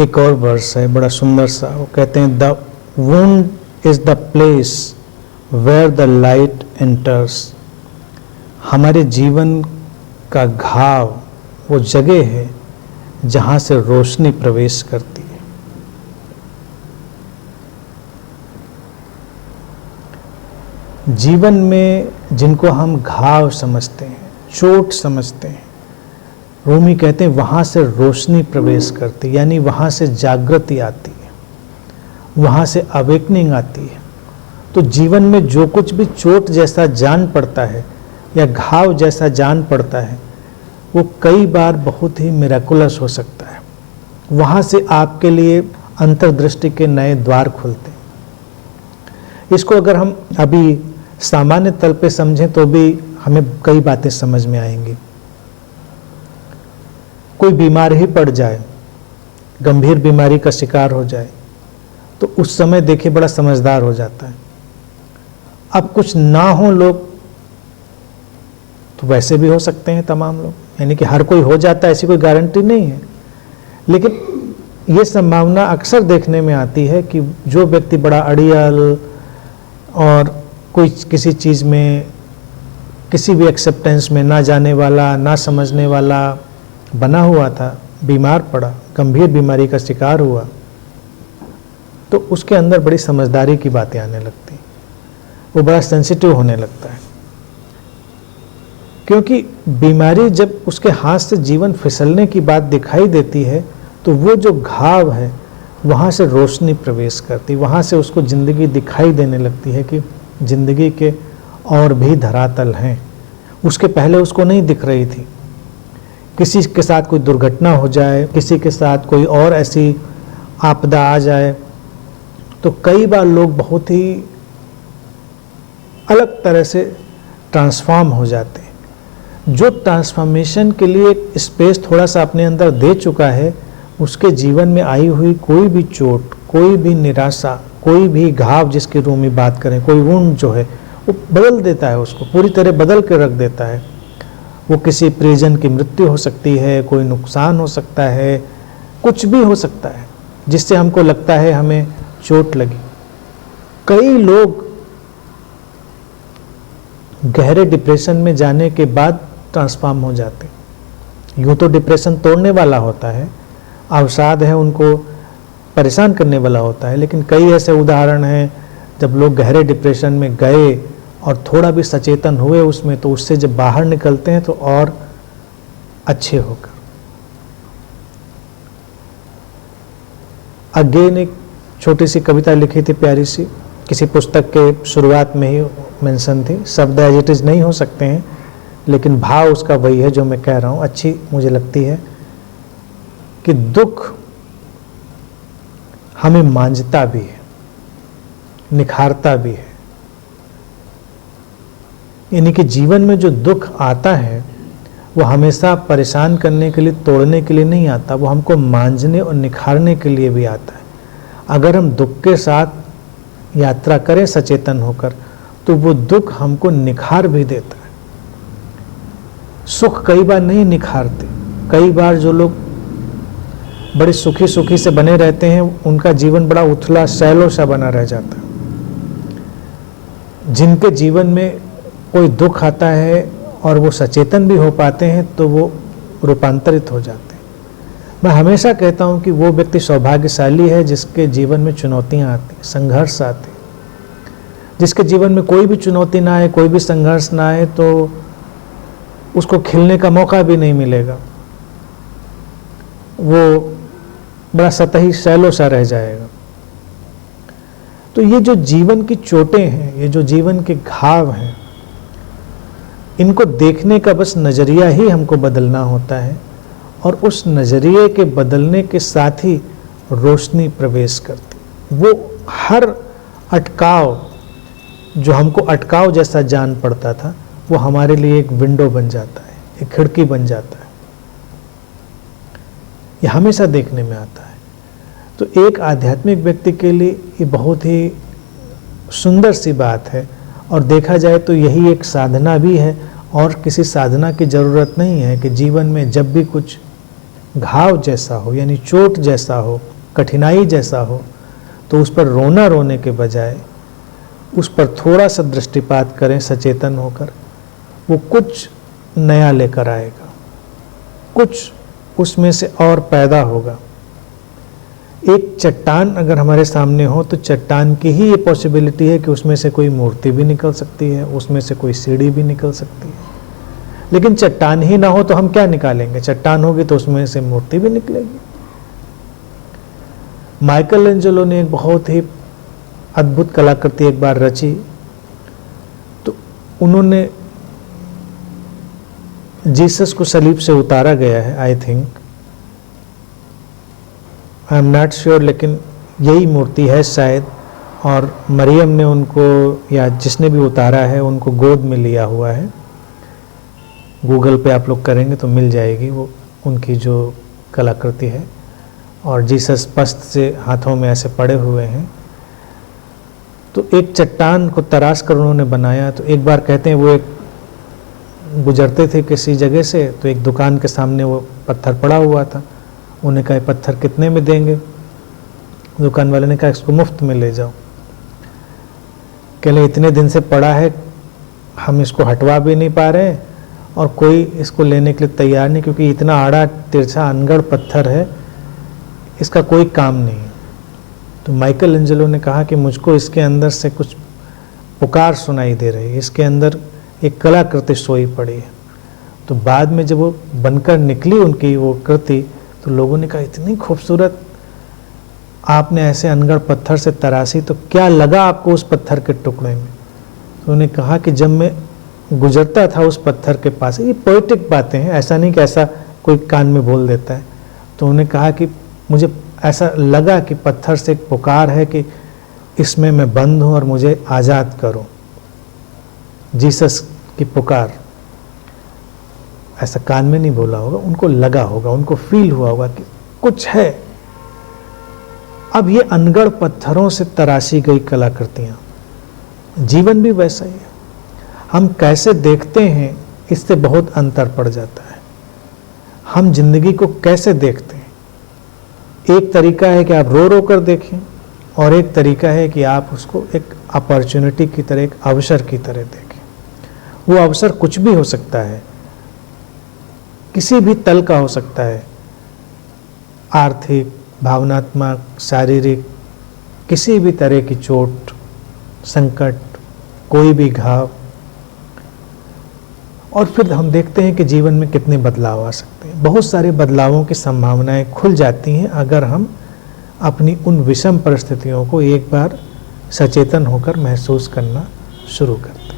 एक और वर्स है बड़ा सुंदर सा, वो कहते हैं the wound is the place where the light enters. हमारे जीवन का घाव वो जगह है जहाँ से रोशनी प्रवेश करती है। जीवन में जिनको हम घाव समझते हैं, चोट समझते हैं, रूमी कहते हैं वहाँ से रोशनी प्रवेश करती, यानी वहाँ से जागृति आती है, वहाँ से अवेकनिंग आती है। तो जीवन में जो कुछ भी चोट जैसा जान पड़ता है या घाव जैसा जान पड़ता है, वो कई बार बहुत ही मिरेकुलस हो सकता है। वहाँ से आपके लिए अंतर्दृष्टि के नए द्वार खुलते हैं। इसको अगर हम अभी सामान्य तल पे समझें तो भी हमें कई बातें समझ में आएंगी। कोई बीमार ही पड़ जाए, गंभीर बीमारी का शिकार हो जाए, तो उस समय देखिए बड़ा समझदार हो जाता है। अब कुछ ना हो लोग तो वैसे भी हो सकते हैं तमाम लोग, यानी कि हर कोई हो जाता है ऐसी कोई गारंटी नहीं है, लेकिन ये संभावना अक्सर देखने में आती है कि जो व्यक्ति बड़ा अड़ियल और कोई किसी चीज़ में, किसी भी एक्सेप्टेंस में ना जाने वाला, ना समझने वाला बना हुआ था, बीमार पड़ा, गंभीर बीमारी का शिकार हुआ, तो उसके अंदर बड़ी समझदारी की बातें आने लगती, वो बड़ा सेंसिटिव होने लगता है। क्योंकि बीमारी जब उसके हाथ से जीवन फिसलने की बात दिखाई देती है, तो वो जो घाव है वहाँ से रोशनी प्रवेश करती, वहाँ से उसको ज़िंदगी दिखाई देने लगती है कि ज़िंदगी के और भी धरातल हैं। उसके पहले उसको नहीं दिख रही थी। किसी के साथ कोई दुर्घटना हो जाए, किसी के साथ कोई और ऐसी आपदा आ जाए, तो कई बार लोग बहुत ही अलग तरह से ट्रांसफॉर्म हो जाते हैं। जो ट्रांसफॉर्मेशन के लिए स्पेस थोड़ा सा अपने अंदर दे चुका है, उसके जीवन में आई हुई कोई भी चोट, कोई भी निराशा, कोई भी घाव जिसके रूम में बात करें, कोई वुंड जो है वो बदल देता है, उसको पूरी तरह बदल के रख देता है। वो किसी परिजन की मृत्यु हो सकती है, कोई नुकसान हो सकता है, कुछ भी हो सकता है जिससे हमको लगता है हमें चोट लगी। कई लोग गहरे डिप्रेशन में जाने के बाद ट्रांसफॉर्म हो जाते। यूँ तो डिप्रेशन तोड़ने वाला होता है, अवसाद है उनको परेशान करने वाला होता है, लेकिन कई ऐसे उदाहरण हैं जब लोग गहरे डिप्रेशन में गए और थोड़ा भी सचेतन हुए उसमें, तो उससे जब बाहर निकलते हैं तो और अच्छे होकर। अगेन एक छोटी सी कविता लिखी थी प्यारी सी, किसी पुस्तक के शुरुआत में ही मेंशन थी। शब्द एज इट इज़ नहीं हो सकते हैं, लेकिन भाव उसका वही है जो मैं कह रहा हूँ। अच्छी मुझे लगती है कि दुख हमें मांझता भी है, निखारता भी है। यानी कि जीवन में जो दुख आता है वो हमेशा परेशान करने के लिए, तोड़ने के लिए नहीं आता, वो हमको मांझने और निखारने के लिए भी आता है। अगर हम दुख के साथ यात्रा करें सचेतन होकर, तो वो दुख हमको निखार भी देता है। सुख कई बार नहीं निखारते। कई बार जो लोग बड़े सुखी सुखी से बने रहते हैं, उनका जीवन बड़ा उथला शैलो सा बना रह जाता है। जिनके जीवन में कोई दुख आता है और वो सचेतन भी हो पाते हैं, तो वो रूपांतरित हो जाते हैं। मैं हमेशा कहता हूँ कि वो व्यक्ति सौभाग्यशाली है जिसके जीवन में चुनौतियाँ आती, संघर्ष आते। जिसके जीवन में कोई भी चुनौती ना आए, कोई भी संघर्ष ना आए, तो उसको खिलने का मौका भी नहीं मिलेगा। वो बड़ा सतही शैलो सा रह जाएगा। तो ये जो जीवन की चोटें हैं, ये जो जीवन के घाव हैं, इनको देखने का बस नज़रिया ही हमको बदलना होता है, और उस नज़रिए के बदलने के साथ ही रोशनी प्रवेश करती। वो हर अटकाव जो हमको अटकाव जैसा जान पड़ता था, वो हमारे लिए एक विंडो बन जाता है, एक खिड़की बन जाता है। ये हमेशा देखने में आता है। तो एक आध्यात्मिक व्यक्ति के लिए ये बहुत ही सुंदर सी बात है, और देखा जाए तो यही एक साधना भी है। और किसी साधना की ज़रूरत नहीं है कि जीवन में जब भी कुछ घाव जैसा हो, यानी चोट जैसा हो, कठिनाई जैसा हो, तो उस पर रोना रोने के बजाय उस पर थोड़ा सा दृष्टिपात करें सचेतन होकर, वो कुछ नया लेकर आएगा, कुछ उसमें से और पैदा होगा। एक चट्टान अगर हमारे सामने हो तो चट्टान की ही ये पॉसिबिलिटी है कि उसमें से कोई मूर्ति भी निकल सकती है, उसमें से कोई सीढ़ी भी निकल सकती है। लेकिन चट्टान ही ना हो तो हम क्या निकालेंगे? चट्टान होगी तो उसमें से मूर्ति भी निकलेगी। माइकल एंजेलो ने एक बहुत ही अद्भुत कलाकृति एक बार रची, तो उन्होंने जीसस को सलीब से उतारा गया है, I think, I am not sure, लेकिन यही मूर्ति है शायद, और मरियम ने उनको, या जिसने भी उतारा है, उनको गोद में लिया हुआ है। गूगल पे आप लोग करेंगे तो मिल जाएगी वो उनकी जो कलाकृति है, और जीसस पस्त से हाथों में ऐसे पड़े हुए हैं। तो एक चट्टान को तराश कर उन्होंने बनाया। तो एक बार कहते हैं वो एक गुजरते थे किसी जगह से, तो एक दुकान के सामने वो पत्थर पड़ा हुआ था। उन्हें कहा पत्थर कितने में देंगे? दुकान वाले ने कहा इसको मुफ्त में ले जाओ। कहले इतने दिन से पड़ा है, हम इसको हटवा भी नहीं पा रहे और कोई इसको लेने के लिए तैयार नहीं, क्योंकि इतना आड़ा तिरछा अनगढ़ पत्थर है, इसका कोई काम नहीं है। तो माइकल एंजेलो ने कहा कि मुझको इसके अंदर से कुछ पुकार सुनाई दे रही है, इसके अंदर एक कलाकृति सोई पड़ी है। तो बाद में जब वो बनकर निकली उनकी वो कृति, तो लोगों ने कहा इतनी खूबसूरत, आपने ऐसे अनगढ़ पत्थर से तराशी, तो क्या लगा आपको उस पत्थर के टुकड़े में? तो उन्होंने कहा कि जब मैं गुजरता था उस पत्थर के पास, ये पोएटिक बातें हैं, ऐसा नहीं कि ऐसा कोई कान में बोल देता है। तो उन्होंने कहा कि मुझे ऐसा लगा कि पत्थर से एक पुकार है कि इसमें मैं बंद हूँ और मुझे आज़ाद करो। जीसस की पुकार, ऐसा कान में नहीं बोला होगा, उनको लगा होगा, उनको फील हुआ होगा कि कुछ है। अब ये अनगढ़ पत्थरों से तराशी गई कलाकृतियाँ, जीवन भी वैसा ही है। हम कैसे देखते हैं इससे बहुत अंतर पड़ जाता है। हम जिंदगी को कैसे देखते हैं, एक तरीका है कि आप रो रो कर देखें, और एक तरीका है कि आप उसको एक अपॉर्चुनिटी की तरह, एक अवसर की तरह देखें। वो अवसर कुछ भी हो सकता है, किसी भी तल का हो सकता है, आर्थिक, भावनात्मक, शारीरिक, किसी भी तरह की चोट, संकट, कोई भी घाव। और फिर हम देखते हैं कि जीवन में कितने बदलाव आ सकते हैं। बहुत सारे बदलावों की संभावनाएं खुल जाती हैं अगर हम अपनी उन विषम परिस्थितियों को एक बार सचेतन होकर महसूस करना शुरू करते हैं।